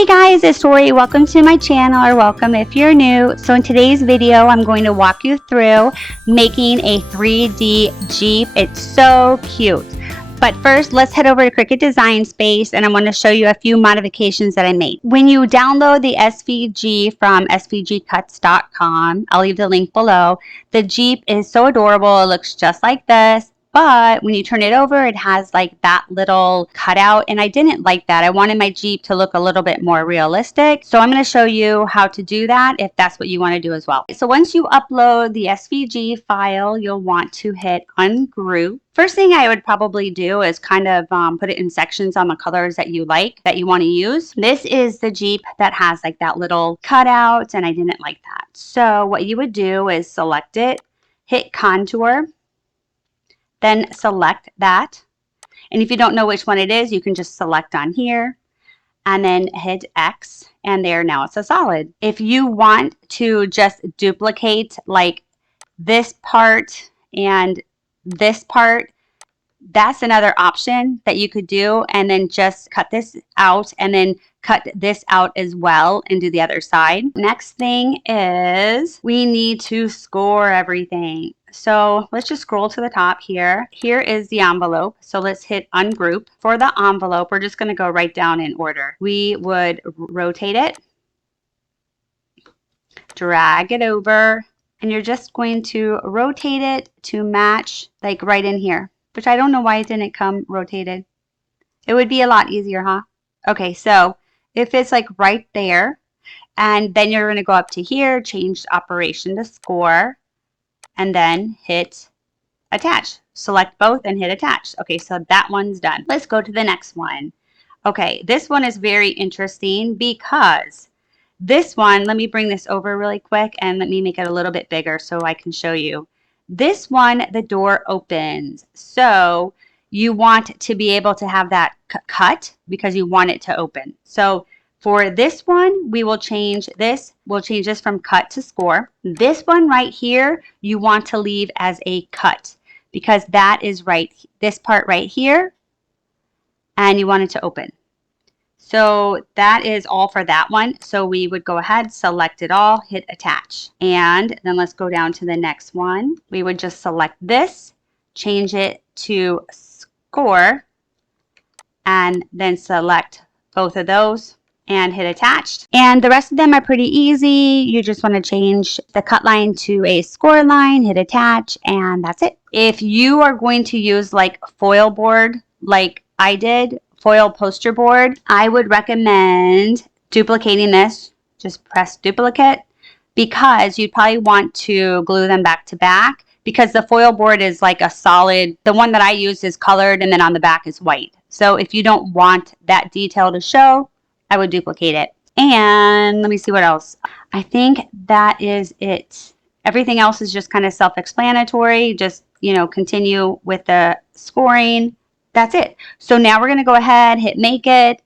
Hey guys, it's Tory. Welcome to my channel, or welcome if you're new. So in today's video, I'm going to walk you through making a 3D Jeep. It's so cute. But first, let's head over to Cricut Design Space, and I want to show you a few modifications that I made. When you download the SVG from svgcuts.com, I'll leave the link below. The Jeep is so adorable. It looks just like this. But when you turn it over, it has like that little cutout, and I didn't like that. I wanted my Jeep to look a little bit more realistic. So I'm going to show you how to do that if that's what you want to do as well. So once you upload the SVG file, you'll want to hit ungroup. First thing I would probably do is kind of put it in sections on the colors that you like, that you want to use. This is the Jeep that has like that little cutout, and I didn't like that. So what you would do is select it, hit contour, then select that. And if you don't know which one it is, you can just select on here and then hit X, and there, now it's a solid. If you want to just duplicate like this part and this part, that's another option that you could do, and then just cut this out and then cut this out as well and do the other side. Next thing is we need to score everything. So let's just scroll to the top here. Here is the envelope. So let's hit ungroup. For the envelope, we're just going to go right down in order. We would rotate it, drag it over, and you're just going to rotate it to match like right in here, which I don't know why it didn't come rotated. It would be a lot easier, huh? Okay, so if it's like right there, and then you're going to go up to here, change operation to score, and then hit attach. Select both and hit attach. Okay, so that one's done. Let's go to the next one. Okay, this one is very interesting because this one, let me bring this over really quick and let me make it a little bit bigger so I can show you. This one, the door opens. So you want to be able to have that cut because you want it to open. So for this one, we will change this. We'll change this from cut to score. This one right here, you want to leave as a cut because that is right, this part right here, and you want it to open. So that is all for that one. So we would go ahead, select it all, hit attach. And then let's go down to the next one. We would just select this, change it to score, and then select both of those and hit attached. And the rest of them are pretty easy. You just want to change the cut line to a score line, hit attach, and that's it. If you are going to use like foil board like I did, foil poster board, I would recommend duplicating this. Just press duplicate because you'd probably want to glue them back to back because the foil board is like a solid. The one that I use is colored and then on the back is white. So if you don't want that detail to show, I would duplicate it. And let me see what else. I think that is it. Everything else is just kind of self-explanatory. Just, you know, continue with the scoring. That's it. So now we're going to go ahead, hit make it,